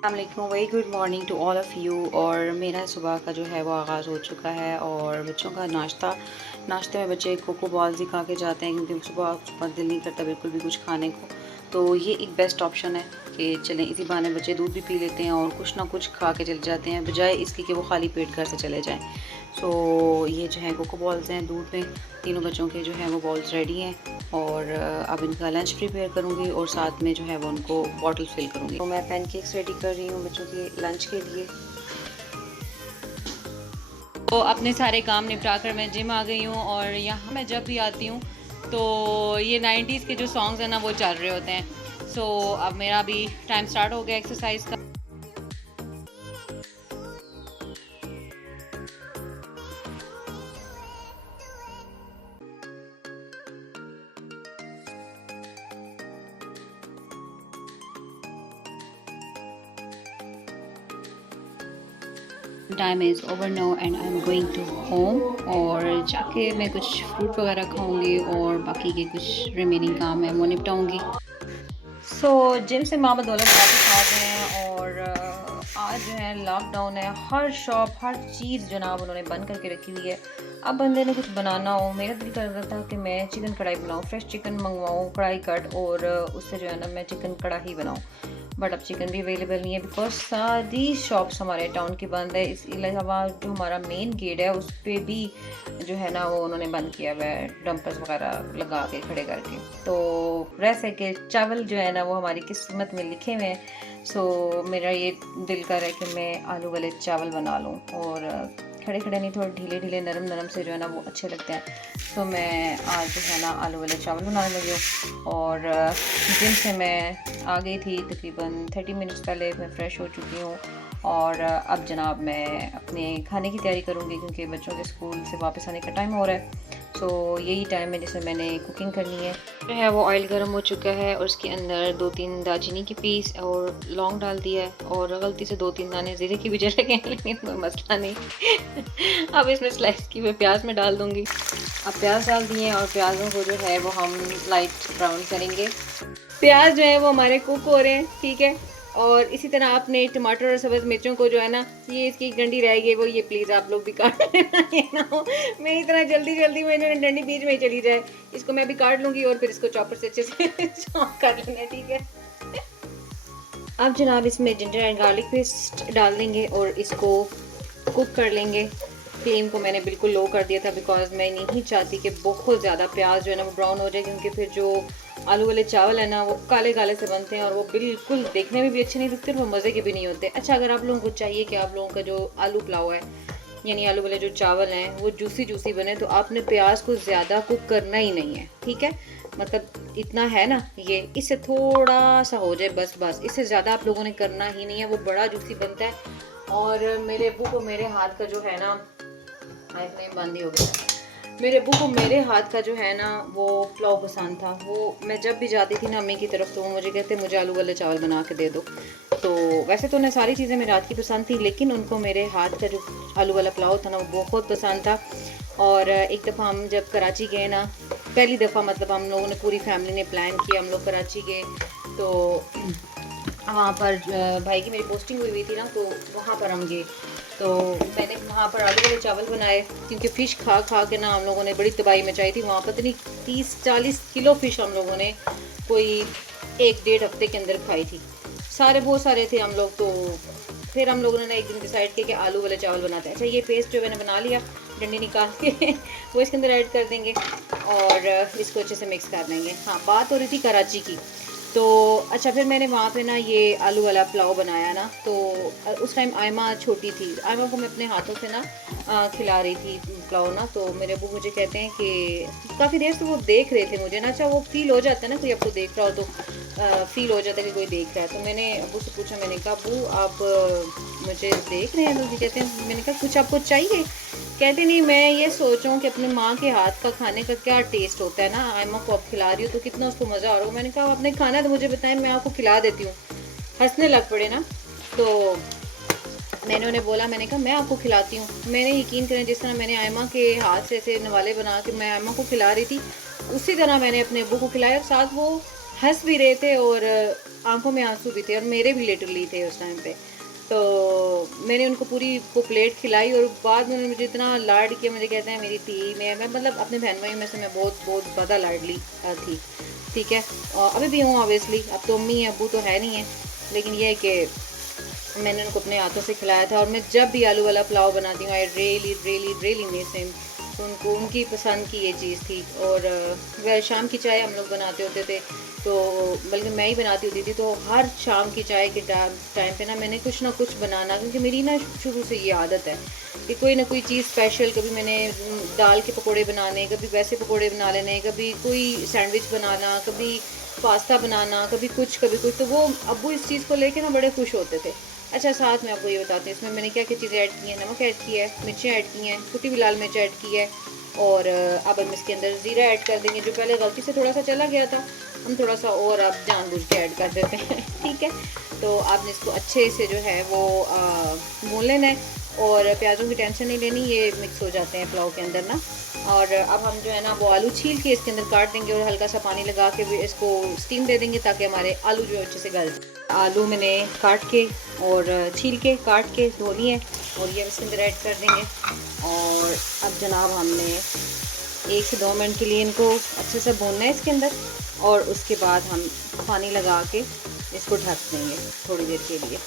अस्सलामुअलैकुम, very good morning to all of you. और मेरा सुबह का जो है वो आगाज़ हो चुका है और बच्चों का नाश्ते में बच्चे कोको बॉल्स ही खा के जाते हैं क्योंकि सुबह सुबह दिल नहीं करता बिल्कुल भी कुछ खाने को। तो ये एक बेस्ट ऑप्शन है कि चलें इसी बहाने बच्चे दूध भी पी लेते हैं और कुछ ना कुछ खा के चले जाते हैं बजाय इसके कि वो खाली पेट घर से चले जाएं। सो ये जो है कोको बॉल्स हैं दूध में, तीनों बच्चों के जो हैं वो बॉल्स रेडी हैं और अब इनका लंच प्रिपेयर करूँगी और साथ में जो है वो उनको बॉटल फिल करूँगी। तो मैं पैनकेक्स रेडी कर रही हूँ बच्चों के लंच के लिए। तो अपने सारे काम निपटा कर मैं जिम आ गई हूँ और यहाँ मैं जब भी आती हूँ तो ये 90s के जो सॉन्ग्स हैं ना वो चल रहे होते हैं। सो अब मेरा भी टाइम स्टार्ट हो गया एक्सरसाइज का। Time is over no and I am going to home और जाके मैं कुछ फ्रूट वगैरह खाऊंगी और बाकी के कुछ रिमेनिंग काम है वो निपटाऊंगी। सो जिम से माँ बदौलत वापस आ गए हैं और आज जो है लॉकडाउन है, हर शॉप हर चीज़ जनाब उन्होंने बंद करके रखी हुई है। अब बंदे ने कुछ बनाना हो, मेरा दिल कर रहा था कि मैं चिकन कढ़ाई बनाऊँ, फ्रेश चिकन मंगवाऊँ कढ़ाई कट और उससे जो है ना मैं चिकन कढ़ाई बनाऊँ। बट अब चिकन भी अवेलेबल नहीं है बिकॉज सारी शॉप्स हमारे टाउन की बंद है। इसके अलावा जो हमारा मेन गेट है उस पर भी जो है ना वो उन्होंने बंद किया हुआ है, डंपर्स वगैरह लगा के खड़े करके। तो वैसे कि चावल जो है ना वो हमारी किस्मत में लिखे हुए हैं। सो मेरा ये दिल कर रहा है कि मैं आलू वाले चावल बना लूँ और खड़े खड़े नहीं, थोड़े ढीले ढीले नरम नरम से जो है ना वो अच्छे लगते हैं। तो मैं आज जो है ना आलू वाले चावल बनाने लगी हूँ और जिम से मैं आ गई थी तकरीबन 30 मिनट्स पहले, मैं फ़्रेश हो चुकी हूँ और अब जनाब मैं अपने खाने की तैयारी करूँगी क्योंकि बच्चों के स्कूल से वापस आने का टाइम हो रहा है। सो यही टाइम है जिसमें मैंने कुकिंग करनी है। जो है वो ऑयल गर्म हो चुका है और उसके अंदर 2-3 दालचीनी की पीस और लौंग डाल दिया है और गलती से 2-3 दाने ज़ीरे की भी जल गए लेकिन कोई मसला नहीं। अब इसमें स्लाइस की मैं प्याज में डाल दूँगी। अब प्याज डाल दिए और प्याज़ों को जो है वो हम लाइट ब्राउन करेंगे। प्याज जो है वो हमारे कुक हो रहे हैं, ठीक है। और इसी तरह आपने टमाटर और सब्ज़ मिर्चों को जो है ना, ये इसकी डंडी रह गई वो ये प्लीज़ आप लोग भी काट लेना, ये ना हो मैं इतना जल्दी जल्दी में जो डंडी बीच में ही चली जाए। इसको मैं भी काट लूँगी और फिर इसको चॉपर से अच्छे से चॉप कर लेना, ठीक है। अब जनाब इसमें जिंजर एंड गार्लिक पेस्ट डाल देंगे और इसको कुक कर लेंगे। फ्लेम को मैंने बिल्कुल लो कर दिया था बिकॉज मैं नहीं चाहती कि बहुत ज़्यादा प्याज जो है ना वो ब्राउन हो जाए क्योंकि फिर जो आलू वाले चावल है ना वो काले काले से बनते हैं और वो बिल्कुल देखने में भी अच्छे नहीं दिखते और वो मज़े के भी नहीं होते। अच्छा, अगर आप लोगों को चाहिए कि आप लोगों का जो आलू पुलाव है यानी आलू वाले जो चावल हैं वो जूसी जूसी बने तो आपने प्याज को ज़्यादा कुक करना ही नहीं है, ठीक है। मतलब इतना है ना, ये इससे थोड़ा सा हो जाए बस बस, इससे ज़्यादा आप लोगों ने करना ही नहीं है, वो बड़ा जूसी बनता है। और मेरे अब्बू को मेरे हाथ का जो है ना, फ्लेम बंद ही हो गया। मेरे अब्बू को मेरे हाथ का जो है ना वो पुलाव पसंद था। वो मैं जब भी जाती थी ना अम्मी की तरफ तो वो मुझे कहते मुझे आलू वाले चावल बना के दे दो। तो वैसे तो उन्हें सारी चीज़ें मेरे हाथ की पसंद थी लेकिन उनको मेरे हाथ का जो आलू वाला पुलाव था ना वो बहुत पसंद था। और एक दफ़ा हम जब कराची गए ना, पहली दफ़ा मतलब हम लोगों ने पूरी फैमिली ने प्लान किया, हम लोग कराची गए तो वहाँ पर भाई की मेरी पोस्टिंग हुई थी ना तो वहाँ पर हम गए। तो मैंने वहाँ पर आलू वाले चावल बनाए क्योंकि फ़िश खा खा के ना हम लोगों ने बड़ी तबाही मचाई थी। वहाँ पता नहीं 30-40 किलो फ़िश हम लोगों ने कोई 1-1.5 हफ्ते के अंदर खाई थी। सारे बहुत सारे थे हम लोग। तो फिर हम लोगों ने एक दिन डिसाइड किया कि आलू वाले चावल बनाते हैं। अच्छा, ये पेस्ट जो मैंने बना लिया डंडी निकाल के वो इसके अंदर ऐड कर देंगे और इसको अच्छे से मिक्स कर देंगे। हाँ, बात हो रही थी कराची की। तो अच्छा, फिर मैंने वहाँ पे ना ये आलू वाला पुलाव बनाया ना तो उस टाइम आयमा छोटी थी, आयमा को मैं अपने हाथों से ना खिला रही थी पुलाव ना। तो मेरे अब्बू मुझे कहते हैं कि काफ़ी देर से वो देख रहे थे मुझे ना। अच्छा, वो फील हो जाता है ना कोई आपको देख रहा हो तो फील हो जाता है कि कोई देख रहा है। तो मैंने अब्बू से पूछा, मैंने कहा अब्बू आप मुझे देख रहे हैं? तो जी कहते हैं, मैंने कहा कुछ आपको चाहिए? कहते नहीं, मैं ये सोच रहा हूँ कि अपने माँ के हाथ का खाने का क्या टेस्ट होता है ना, आयमा को आप खिला रही हो तो कितना उसको मज़ा आ रहा हो। मैंने कहा आपने खाना तो मुझे बताएं, मैं आपको खिला देती हूँ। हंसने लग पड़े ना। तो मैंने उन्हें बोला, मैंने कहा मैं आपको खिलाती हूँ। मैंने यकीन करें जिस तरह मैंने आयमा के हाथ से ऐसे नवाले बना के मैं आयमा को खिला रही थी उसी तरह मैंने अपने अब्बू को खिलाया और साथ वो हंस भी रहे थे और आंखों में आंसू भी थे और मेरे भी लिटरली थे उस टाइम पे। तो मैंने उनको पूरी को प्लेट खिलाई और बाद में उन्होंने मुझे इतना लाड किया, मुझे कहते हैं मेरी थी मैं मतलब अपने बहन भाई में से मैं बहुत बहुत ज़्यादा लाडली थी, ठीक है। और अभी भी हूँ ऑब्वियसली, अब तो अम्मी अबू तो है नहीं है, लेकिन ये है कि मैंने उनको अपने हाथों से खिलाया था। और मैं जब भी आलू वाला पुलाव बनाती हूँ I really really really miss him. तो उनको उनकी पसंद की ये चीज़ थी। और वह शाम की चाय हम लोग बनाते होते थे, तो बल्कि मैं ही बनाती होती थी। तो हर शाम की चाय के टाइम पे ना मैंने कुछ ना कुछ बनाना, क्योंकि मेरी ना शुरू से ये आदत है कि कोई ना कोई चीज़ स्पेशल, कभी मैंने दाल के पकोड़े बनाने, कभी वैसे पकोड़े बना लेने, कभी कोई सैंडविच बनाना, कभी पास्ता बनाना, कभी कुछ कभी कुछ। तो वो अब्बू इस चीज़ को लेके ना बड़े खुश होते थे। अच्छा, साथ में आपको ये बताते हैं इसमें मैंने क्या क्या चीज़ें ऐड की हैं। नमक ऐड किया है, मिर्चें ऐड की हैं, कुटी हुई लाल मिर्च ऐड की है, और अब हम इसके अंदर ज़ीरा ऐड कर देंगे, जो पहले गलती से थोड़ा सा चला गया था, हम थोड़ा सा और अब जानबूझ के ऐड कर देते हैं ठीक है। तो आपने इसको अच्छे से जो है वो भून लेना है, और प्याज़ों की टेंशन नहीं लेनी, ये मिक्स हो जाते हैं पुलाव के अंदर ना। और अब हम जो है ना वो आलू छील के इसके अंदर काट देंगे और हल्का सा पानी लगा के भी इसको स्टीम दे देंगे, ताकि हमारे आलू जो अच्छे से गल जाए। आलू मैंने काट के और छील के काट के धो लिए और ये इसके अंदर ऐड कर देंगे। और अब जनाब हमने 1 से 2 मिनट के लिए इनको अच्छे से भूनना है इसके अंदर, और उसके बाद हम पानी लगा के इसको ढक देंगे थोड़ी देर के लिए।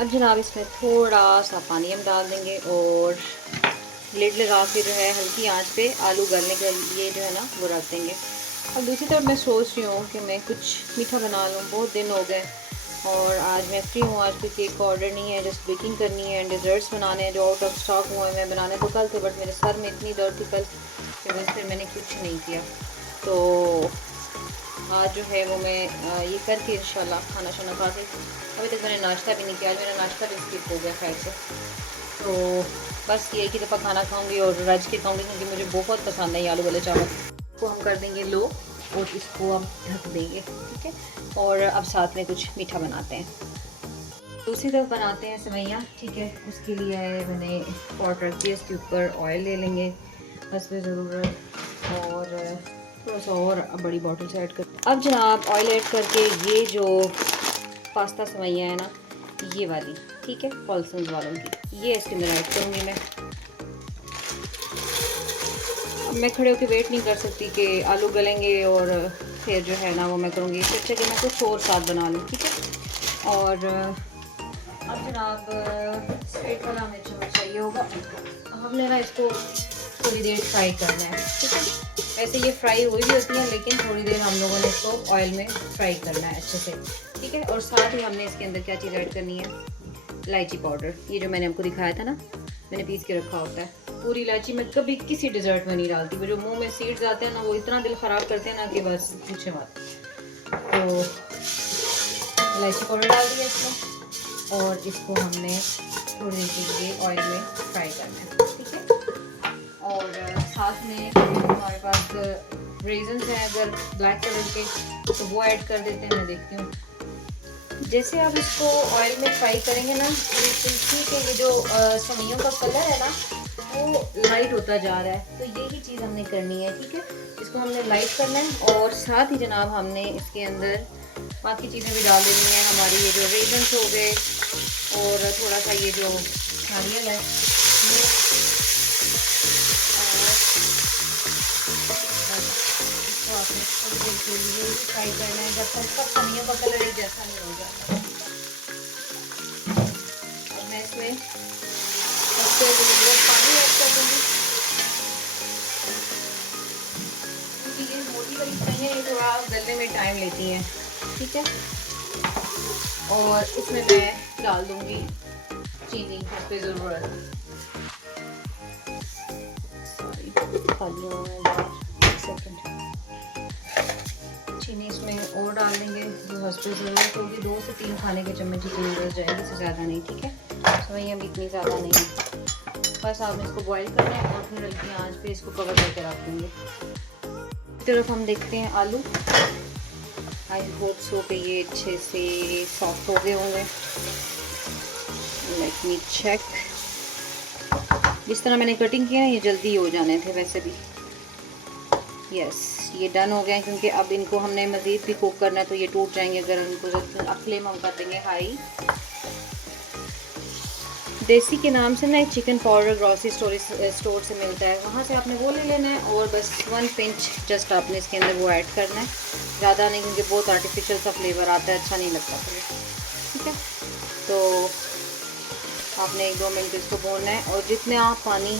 अब जनाब इसमें थोड़ा सा पानी हम डाल देंगे और लिड लगा के जो है हल्की आंच पे आलू गलने के लिए जो है ना वो रख देंगे। अब दूसरी तरफ मैं सोच रही हूँ कि मैं कुछ मीठा बना लूँ, बहुत दिन हो गए और आज मैं फ्री हूँ। आज कोई केक का ऑर्डर नहीं है, जस्ट बेकिंग करनी है, डेजर्ट्स बनाने हैं जो आउट ऑफ स्टॉक हुए हैं। मैं बनाने तो कल थे, बट मेरे सर में इतनी दर्द थी कल कि बस फिर मैंने कुछ नहीं किया। तो आज जो है वो मैं ये करके इंशाल्लाह खाना शाना खा के, अभी तक मैंने नाश्ता भी नहीं किया, आज मेरा नाश्ता भी स्किप हो गया खैर से। तो बस ये एक ही दफ़ा खाना खाऊंगी और रज के खाऊंगी, क्योंकि मुझे बहुत पसंद है ये आलू वाले चावल। को हम कर देंगे लो और इसको हम ढक देंगे, ठीक है। और अब साथ में कुछ मीठा बनाते हैं, दूसरी तरफ बनाते हैं सेवइयाँ, ठीक है। उसके लिए मैंने पॉट रख दिया, इसके ऊपर ऑयल ले लेंगे बस पे ज़रूरत, और थोड़ा सा और बड़ी बॉटल से ऐड कर। अब जनाब ऑयल ऐड करके ये जो पास्ता सेवइयाँ है ना ये वाली, ठीक है, पॉल्सन्स वालों की, ये इसके अंदर ऐड करूँगी मैं। अब मैं खड़े होकर वेट नहीं कर सकती कि आलू गलेंगे और फिर जो है ना वो मैं करूँगी, इससे अच्छा कि मैं कुछ और साथ बना लूँ, ठीक है। और अब जनाब स्ट्रेट वाला हमें चम्मच चाहिए होगा, हमने ना इसको थोड़ी देर फ्राई करना है, ठीक है। वैसे ये फ्राई हुई भी होती है, लेकिन थोड़ी देर हम लोगों ने इसको ऑयल में फ्राई करना है अच्छे से, ठीक है। और साथ ही हमने इसके अंदर क्या चीज़ ऐड करनी है, इलायची पाउडर, ये जो मैंने आपको दिखाया था ना, मैंने पीस के रखा होता है। पूरी इलायची मैं कभी किसी डिज़र्ट में नहीं डालती, वो जो मुंह में सीड्स आते हैं ना वो इतना दिल ख़राब करते हैं ना कि बस पूछे मत। तो इलायची पाउडर डाल दिया इसमें, और इसको हमने थोड़ी देर के लिए ऑयल में फ्राई करना है, ठीक है। और साथ में हमारे पास रेजन्स हैं अगर ब्लैक कलर के, तो वो ऐड कर देते हैं। मैं देखती हूँ जैसे आप इसको ऑयल में फ्राई करेंगे ना, ठीक है, ये जो सेवइयों का कलर है ना वो लाइट होता जा रहा है, तो यही चीज़ हमने करनी है, ठीक है। इसको हमने लाइट करना है, और साथ ही जनाब हमने इसके अंदर बाकी चीज़ें भी डाल देनी है, हमारी ये जो रेजन्स हो गए और थोड़ा सा ये जो नारियल है थोड़ी देर के लिए फ्राई करना है, जब तक सब सब्जियों का कलर एक जैसा नहीं हो जाता। अब मैं इसमें सबसे ज़रूरत पानी ऐड कर दूँगी, क्योंकि ये मोटी वाली सब्जियाँ ये थोड़ा गलने में टाइम लेती हैं, ठीक है। और इसमें मैं डाल दूँगी चीनी जिस ज़रूरत, सॉरी चीनी इसमें और डाल देंगे जो हस्बैंड ज़रूरत होगी। 2 से 3 खाने के चम्मच ही चीनी डल जाएगी, इससे ज़्यादा नहीं, ठीक है। सेवइयाँ भी इतनी ज़्यादा नहीं है, बस आपने इसको बॉईल करना है और फिर हल्की आंच पे इसको कवर करके रख देंगे। एक तरफ हम देखते हैं आलू, आई होप सो कि ये अच्छे से सॉफ्ट हो गए होंगे। लेट मी चेक, जिस तरह मैंने कटिंग किया है ये जल्दी हो जाने थे, वैसे भी यस, ये डन हो गए हैं, क्योंकि अब इनको हमने मज़ीद भी कुक करना है तो ये टूट जाएंगे अगर इनको। अब फ्लेम हम कर देंगे हाई। देसी के नाम से ना एक चिकन पाउडर ग्रॉसरी स्टोर से मिलता है, वहाँ से आपने वो ले लेना है और बस 1 पिंच जस्ट आपने इसके अंदर वो ऐड करना है, ज़्यादा नहीं, क्योंकि बहुत आर्टिफिशियल सा फ्लेवर आता है, अच्छा नहीं लगता फिर। ठीक है, तो आपने 1-2 मिनट इसको भूनना है और जितने आप पानी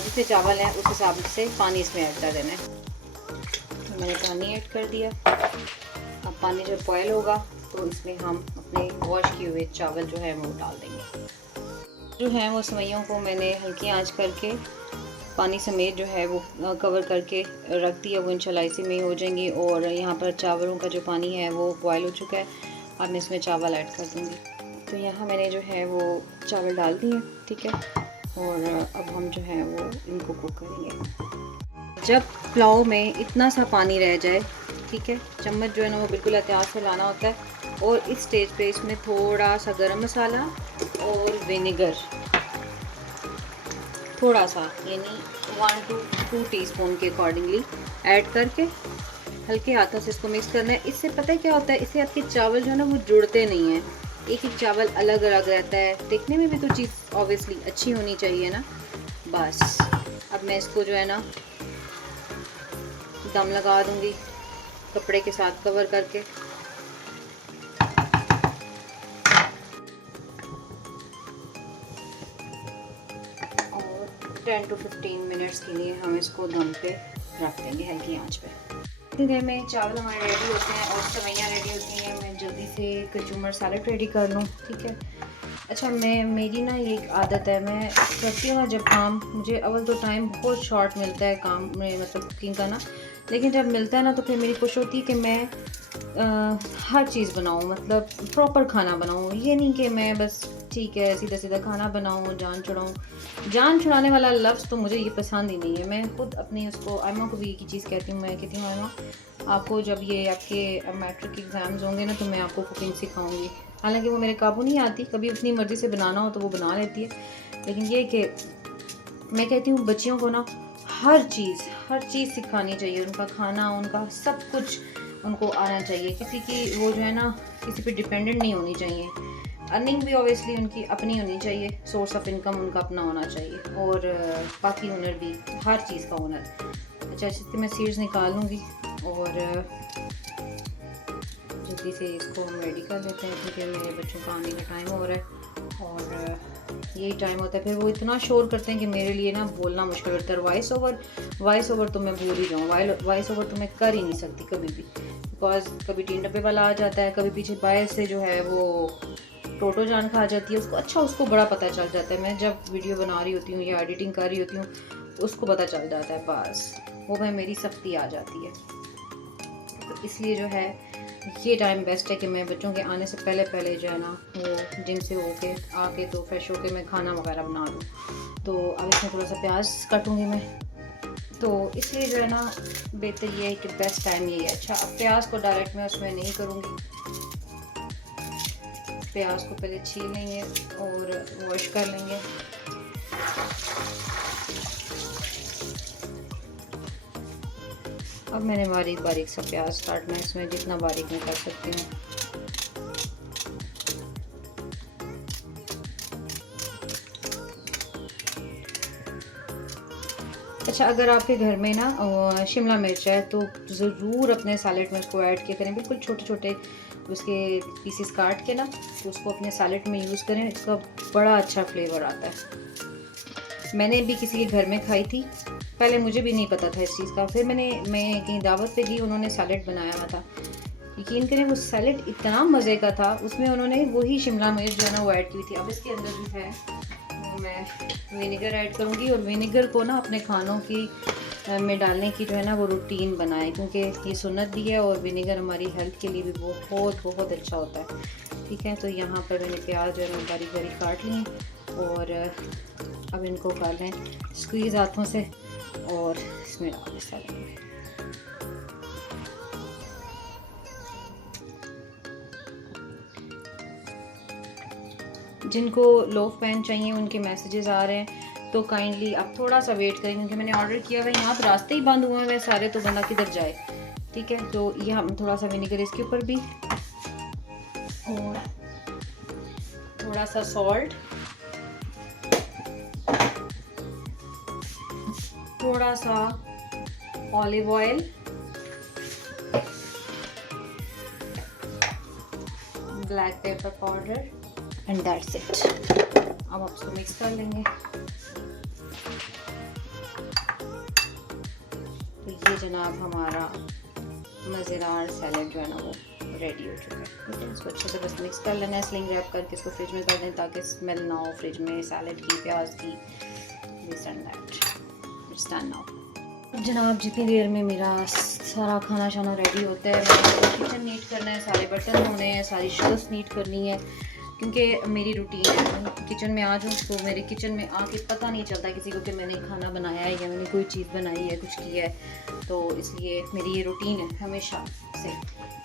जितने चावल हैं उस हिसाब से पानी इसमें ऐड कर देना है। तो मैंने पानी ऐड कर दिया। अब पानी जब बॉयल होगा तो इसमें हम अपने वॉश किए हुए चावल जो है वो डाल देंगे। जो है वो सेवइयों को मैंने हल्की आंच करके पानी समेत जो है वो कवर करके रख दिया, वो इंशाल्लाह इसी में हो जाएंगी। और यहाँ पर चावलों का जो पानी है वो बॉयल हो चुका है, अब मैं इसमें चावल ऐड कर दूँगी। तो यहाँ मैंने जो है वो चावल डाल दिए। ठीक है, और अब हम जो है वो इनको कुक करेंगे। जब पुलाव में इतना सा पानी रह जाए, ठीक है, चम्मच जो है ना वो बिल्कुल एहतियात से लाना होता है, और इस स्टेज पे इसमें थोड़ा सा गरम मसाला और विनेगर थोड़ा सा, यानी 1 to 2 टीस्पून के अकॉर्डिंगली ऐड करके हल्के हाथों से इसको मिक्स करना है। इससे पता है क्या होता है, इससे आपके चावल जो है ना वो जुड़ते नहीं हैं, एक एक चावल अलग अलग रहता है, देखने में भी तो चीज़ ऑब्वियसली अच्छी होनी चाहिए ना। बस अब मैं इसको जो है ना दम लगा दूंगी कपड़े के साथ कवर करके। और 10 to 15 मिनट्स के लिए हम इसको दम पे रख देंगे हल्की आंच पे। इतनी देर में चावल हमारे रेडी होते हैं और सेवइयाँ रेडी होती हैं, मैं जल्दी से कचूमर सैलेड रेडी कर लूँ। ठीक है, अच्छा मेरी ना ये एक आदत है, मैं करती हूँ जब काम, मुझे अव्वल तो टाइम बहुत शॉर्ट मिलता है काम में, मतलब कुकिंग का ना, लेकिन जब मिलता है ना तो फिर मेरी कोशिश होती है कि मैं हर चीज़ बनाऊँ, मतलब प्रॉपर खाना बनाऊँ। ये नहीं कि मैं बस ठीक है सीधा सीधा खाना बनाऊँ, जान छुड़ाऊँ। जान छुड़ाने वाला लफ्ज़ तो मुझे ये पसंद ही नहीं है। मैं खुद अपनी उसको आयमा को भी एक ही चीज़ कहती हूँ, मैं कहती हूँ आयमा आपको जब ये आपके मैट्रिक एग्ज़ाम्स होंगे ना तो मैं आपको कुकिंग सिखाऊंगी। हालांकि वो मेरे काबू नहीं आती, कभी अपनी मर्ज़ी से बनाना हो तो वो बना लेती है, लेकिन ये कि मैं कहती हूँ बच्चियों को ना हर चीज़ सिखानी चाहिए, उनका खाना, उनका सब कुछ उनको आना चाहिए। किसी की वो जो है ना किसी पे डिपेंडेंट नहीं होनी चाहिए। अर्निंग भी ऑब्वियसली उनकी अपनी होनी चाहिए, सोर्स ऑफ इनकम उनका अपना होना चाहिए, और बाकी हुनर भी, हर चीज़ का हुनर। अच्छा, इसके मैं सीड्स निकाल लूँगी और जल्दी से इसको हम रेडी कर लेते हैं, क्योंकि मेरे बच्चों का आने का टाइम हो रहा है और यही टाइम होता है। फिर वो इतना शोर करते हैं कि मेरे लिए ना बोलना मुश्किल होता है। वॉइस ओवर तो मैं भूल ही जाऊँ, वॉइस ओवर तो मैं कर ही नहीं सकती कभी भी, बिकॉज कभी 3 डब्बे वाला आ जाता है, कभी पीछे बाहर से जो है वो टोटो जान खा जाती है, उसको बड़ा पता चल जाता है। मैं जब वीडियो बना रही होती हूँ या एडिटिंग कर रही होती हूँ तो उसको पता चल जाता है, बस वो भाई मेरी सख्ती आ जाती है। तो इसलिए जो है ये टाइम बेस्ट है कि मैं बच्चों के आने से पहले जो है ना वो जिम से होके आके तो फ्रेश होके मैं खाना वगैरह बना लूँ। तो अब इसमें थोड़ा सा प्याज काटूँगी मैं, तो इसलिए जो है ना बेहतर ये है कि बेस्ट टाइम ये है। अच्छा, अब प्याज को डायरेक्ट मैं उसमें नहीं करूँगी, प्याज को पहले छील लेंगे और वॉश कर लेंगे। अब मैंने बारीक बारीक सा प्याज काटना है इसमें, जितना बारीक मैं कर सकती हूँ। अच्छा, अगर आपके घर में ना शिमला मिर्च है तो ज़रूर अपने सैलेड में उसको ऐड किया करें, बिल्कुल छोटे छोटे उसके पीसेस काट के ना, तो उसको अपने सैलेड में यूज़ करें, इसका बड़ा अच्छा फ्लेवर आता है। मैंने भी किसी के घर में खाई थी, पहले मुझे भी नहीं पता था इस चीज़ का, फिर मैं कहीं दावत पे गई, उन्होंने सैलेड बनाया हुआ था, यकीन करें वो सैलेड इतना मज़े का था, उसमें उन्होंने वही शिमला मिर्च जो है ना वो ऐड की थी। अब इसके अंदर जो है वो मैं विनेगर ऐड करूँगी, और विनेगर को ना अपने खानों की में डालने की जो है ना वो रूटीन बनाए, क्योंकि ये सुन्नत भी है और विनेगर हमारी हेल्थ के लिए भी बहुत बहुत अच्छा होता है। ठीक है, तो यहाँ पर मैंने प्याज जो है ना बारीक बारीक काट लिए और अब इनको कर लें स्क्वीज़ हाथों से और इसमें डाल सैलेड में। जिनको लोफ पैन चाहिए उनके मैसेजेस आ रहे हैं, तो काइंडली आप थोड़ा सा वेट करें, क्योंकि मैंने ऑर्डर किया हुआ है यहाँ, तो रास्ते ही बंद हुए हैं सारे, तो बंदा किधर जाए। ठीक है, तो ये हम थोड़ा सा विनेगर इसके ऊपर भी, और थोड़ा सा सॉल्ट, थोड़ा सा olive oil, black pepper powder, and that's it. अब आप इसको मिक्स कर लेंगे। तो ये जनाब हमारा मज़ेदार सैलेड जो है ना वो रेडी हो चुका है। ठीक है, इसको अच्छे से बस मिक्स कर लेना है, स्लिंग रैप करके इसको फ्रिज में कर दें ताकि स्मेल ना हो फ्रिज में सैलेड की, प्याज की। This and that, it's done now. अब जनाब जितनी देर में मेरा सारा खाना शाना रेडी होता है, मैंने किचन नीट करना है, सारे बर्तन धोने हैं, सारी शेल्फ नीट करनी है, क्योंकि मेरी रूटीन है किचन में आ जाऊँ तो मेरे किचन में आके पता नहीं चलता किसी को कि मैंने खाना बनाया है या मैंने कोई चीज़ बनाई है, कुछ किया है। तो इसलिए मेरी ये रूटीन है हमेशा से।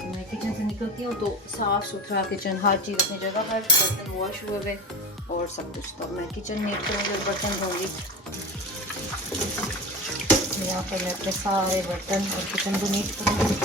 मैं किचन से निकलती हूँ तो साफ़ सुथरा किचन, हर चीज़ अपनी जगह पर, बर्तन वॉश हुए हुए और सब कुछ। तो मैं किचन नीट करूँगी, बर्तन धोंगी, यहाँ पर मैं अपने सारे बर्तन और किचन को नीट करूँगी।